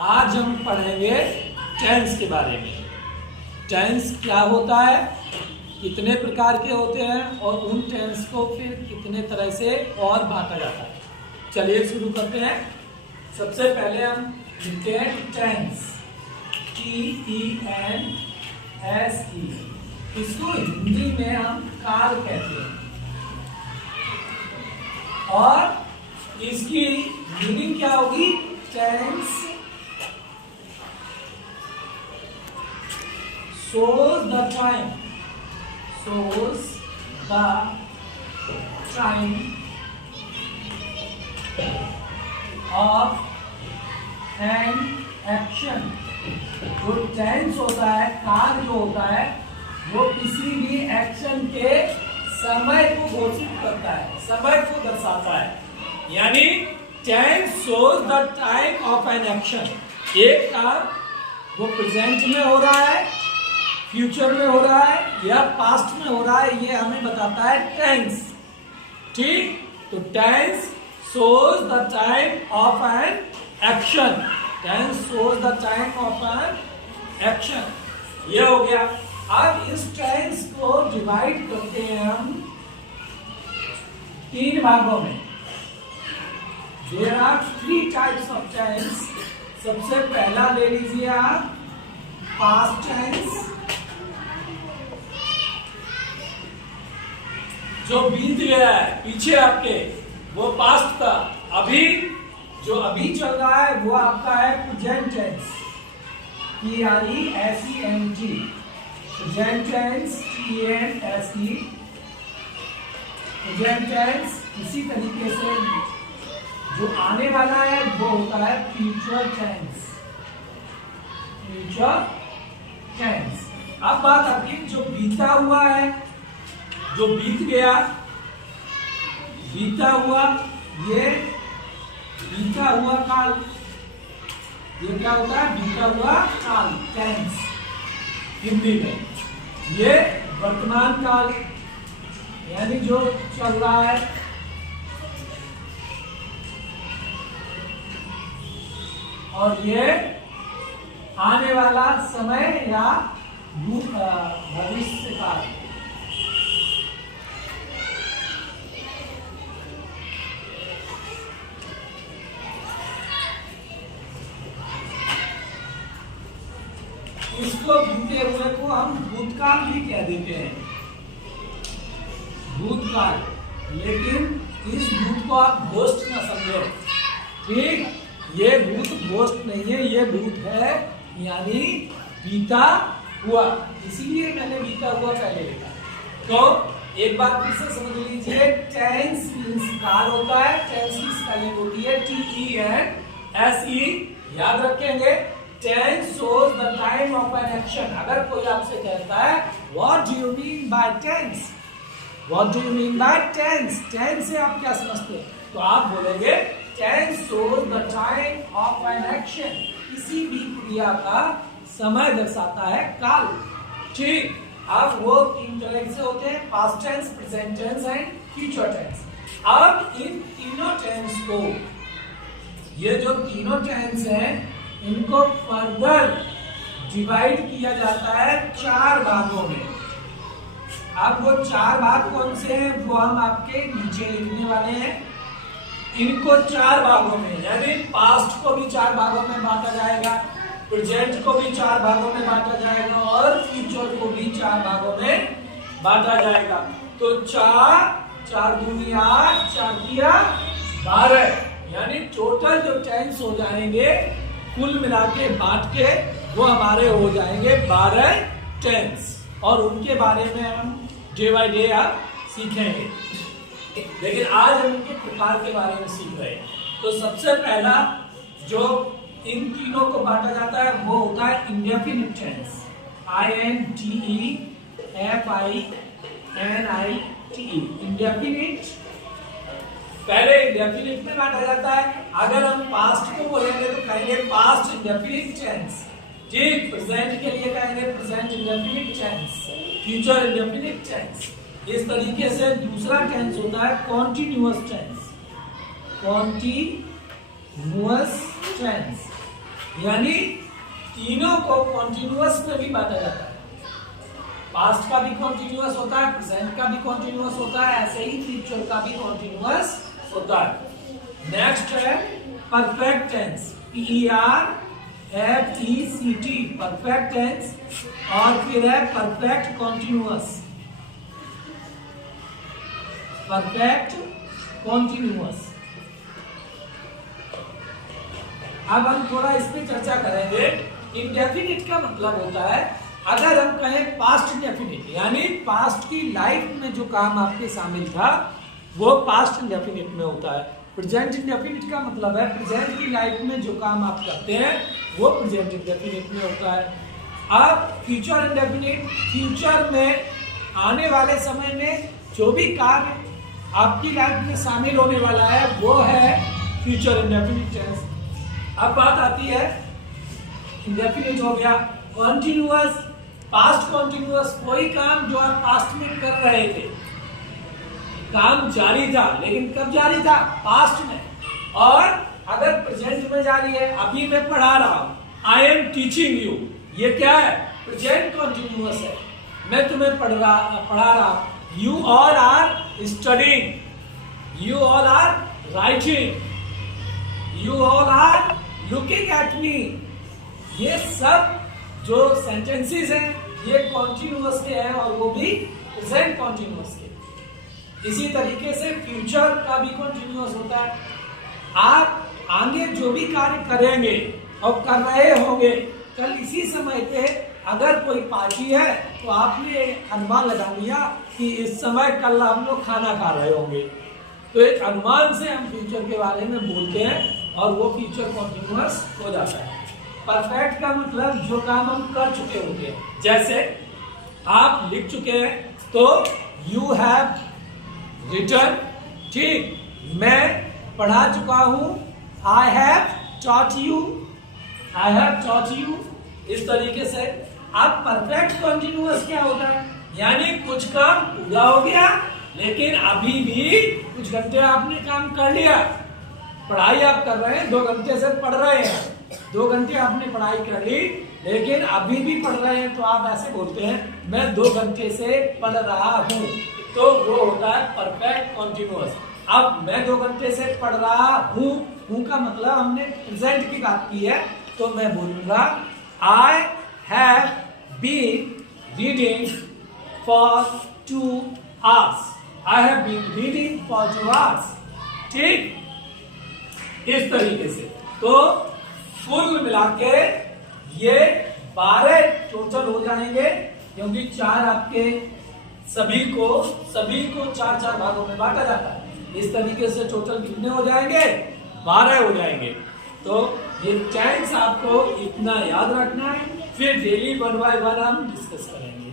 आज हम पढ़ेंगे टेंस के बारे में। टेंस क्या होता है, कितने प्रकार के होते हैं और उन टेंस को फिर कितने तरह से और बांटा जाता है। चलिए शुरू करते हैं। सबसे पहले हम लिखते हैं टेंस, TENSE। इसको हिंदी में हम काल कहते हैं और इसकी मीनिंग क्या होगी? Tense shows the time of an action। जो टेंस होता है, काल जो होता है, वो किसी भी एक्शन के समय को घोषित करता है, समय को दर्शाता है। यानी tense shows the time of an action। एक काम वो प्रेजेंट में हो रहा है, फ्यूचर में हो रहा है या पास्ट में हो रहा है, ये हमें बताता है टेंस। ठीक, तो tense shows the time of an action। Tense shows the time of an action, ये हो गया। अब इस टेंस को डिवाइड करते हैं हम 3 भागों में। There are 3 types of tense। सबसे पहला ले लीजिए आप पास्ट टेंस, जो बीत गया है पीछे आपके, वो पास्ट था। अभी जो अभी चल रहा है वो आपका है present tense, PRESENT। Present tense TENSE। Present tense इसी तरीके से जो आने वाला है वो होता है फ्यूचर टेंस। Future tense. अब बात आती है जो बीता हुआ है, जो बीत गया, बीता हुआ, ये बीता हुआ काल, ये क्या होता है? बीता हुआ काल, टेंस हिंदी में। ये वर्तमान काल, यानी जो चल रहा है। और ये आने वाला समय या भविष्य काल। इसको बीते हुए को हम भूतकाल भी कह देते हैं, भूतकाल। लेकिन इस भूत को आप घोस्ट ना समझो, ठीक? ये भूत घोस्ट नहीं है, ये भूत है यानी बीता हुआ, इसीलिए मैंने बीता हुआ पहले लिखा। तो एक बार फिर से समझ लीजिए, टेंस मींस काल होता है। टेंस की स्पेलिंग होती है TENSE। याद रखेंगे, tense shows the time of an action। अगर कोई आपसे कहता है what do you mean by tense, what do you mean by tense, tense से आप क्या समझते हैं, तो आप बोलेंगे tense shows the time of an action। किसी भी क्रिया का समय दर्शाता है, काल। ठीक, अब वो 3 तरह से होते हैं, past tense, present tense and future tense. अब इन तीनों टेंस को, ये जो तीनों टेंस हैं, इनको फर्दर डिवाइड किया जाता है 4 भागों में। अब वो 4 भाग कौन से हैं वो हम आपके नीचे लिखने वाले हैं। इनको 4 भागों में, यानी पास्ट को भी 4 भागों में बांटा जाएगा, प्रेजेंट को भी 4 भागों में बांटा जाएगा और फ्यूचर को भी 4 भागों में बांटा जाएगा। तो 4 दूनी 8, 4 तिया 12, यानी टोटल जो टेंस हो जाएंगे कुल मिला के बांट के वो हमारे हो जाएंगे 12 टेंस। और उनके बारे में हम डे बाय डे आप सीखेंगे, लेकिन आज हम उनके प्रकार के बारे में सीख रहे हैं। तो सबसे पहला जो इन तीनों को बांटा जाता है वो होता है इंडेफिनिट टेंस, INDEFINITE। इंडेफिनिट पहले इंडेफिनिट में बांटा जाता है। अगर हम पास्ट को बोलेंगे तो कहेंगे पास्ट इंडेफिनिट टेंस। ठीक, प्रेजेंट के लिए कहेंगे present indefinite tense, future indefinite tense. इस तरीके से दूसरा टेंस होता है कॉन्टिन्यूअस टेंस। कॉन्टिन्यूअस टेंस यानी तीनों को कॉन्टिन्यूअस में भी बांटा जाता है। पास्ट का भी कॉन्टिन्यूअस होता है, प्रेजेंट का भी कॉन्टिन्यूअस होता है, ऐसे ही फ्यूचर का भी कॉन्टिन्यूअस होता है। नेक्स्ट है perfect tense, PERFECT, perfect tense. और फिर है परफेक्ट कॉन्टिन्यूअस, परफेक्ट कॉन्टिन्यूअस। अब हम थोड़ा इस पे चर्चा करेंगे। इंडेफिनिट का मतलब होता है, अगर हम कहें पास्ट इंडेफिनिट, यानी पास्ट की लाइफ में जो काम आपके शामिल था वो पास्ट इंडेफिनिट में होता है। प्रेजेंट इंडेफिनिट का मतलब है प्रेजेंट की लाइफ में जो काम आप करते हैं वो प्रेजेंट इंडेफिनिट में होता है। अब फ्यूचर इंडेफिनिट, फ्यूचर में आने वाले समय में जो भी कार्य आपकी लाइफ में शामिल होने वाला है वो है फ्यूचर इंडेफिनिट टेंस। अब बात आती है, इंडेफिनिट हो गया, कॉन्टिन्यूअस, पास्ट कॉन्टिन्यूअस, कोई काम जो आप पास्ट में कर रहे थे, काम जारी था, लेकिन कब जारी था? पास्ट में। और अगर प्रेजेंट में जारी है, अभी मैं पढ़ा रहा हूं, आई एम टीचिंग यू, ये क्या है? प्रेजेंट कॉन्टिन्यूअस है, मैं तुम्हें पढ़ा रहा। You all are studying, you all are writing, you all are looking at me. ये सब जो सेंटेंसेस हैं ये कॉन्टिन्यूअस के हैं और वो भी प्रेजेंट कॉन्टिन्यूअस के। इसी तरीके से फ्यूचर का भी कॉन्टिन्यूअस होता है। आप आगे जो भी कार्य करेंगे और कर रहे होंगे, कल इसी समय पे अगर कोई पार्टी है तो आपने अनुमान लगा लिया कि इस समय कल आप लोग खाना खा रहे होंगे, तो एक अनुमान से हम फ्यूचर के बारे में बोलते हैं और वो फ्यूचर कॉन्टिन्यूअस हो जाता है। परफेक्ट का मतलब जो काम हम कर चुके होते हैं, जैसे आप लिख चुके हैं तो यू हैव रिटन, ठीक, मैं पढ़ा चुका हूं, I have taught you, I have taught you. इस तरीके से अब परफेक्ट कॉन्टिन्यूअस क्या होता है? यानी कुछ काम पूरा हो गया लेकिन अभी भी कुछ घंटे आपने काम कर लिया। पढ़ाई आप कर रहे हैं, 2 घंटे से पढ़ रहे हैं, 2 घंटे आपने पढ़ाई कर ली लेकिन अभी भी पढ़ रहे हैं, तो आप ऐसे बोलते हैं मैं 2 घंटे से पढ़ रहा हूं, तो वो होता है परफेक्ट कॉन्टिन्यूअस। अब मैं 2 घंटे से पढ़ रहा हूं, हूं का मतलब हमने प्रेजेंट की बात की है, तो मैं बोलूंगा I have been reading for 2 hours, I have been reading for 2 hours, ठीक, इस तरीके से। तो कुल मिला के ये 12 टोटल हो जाएंगे, क्योंकि 4 आपके सभी को 4-4 भागों में बांटा जाता है। इस तरीके से टोटल कितने हो जाएंगे? 12 हो जाएंगे। तो ये टेंस आपको इतना याद रखना है, फिर डेली 1 by 1 हम डिस्कस करेंगे।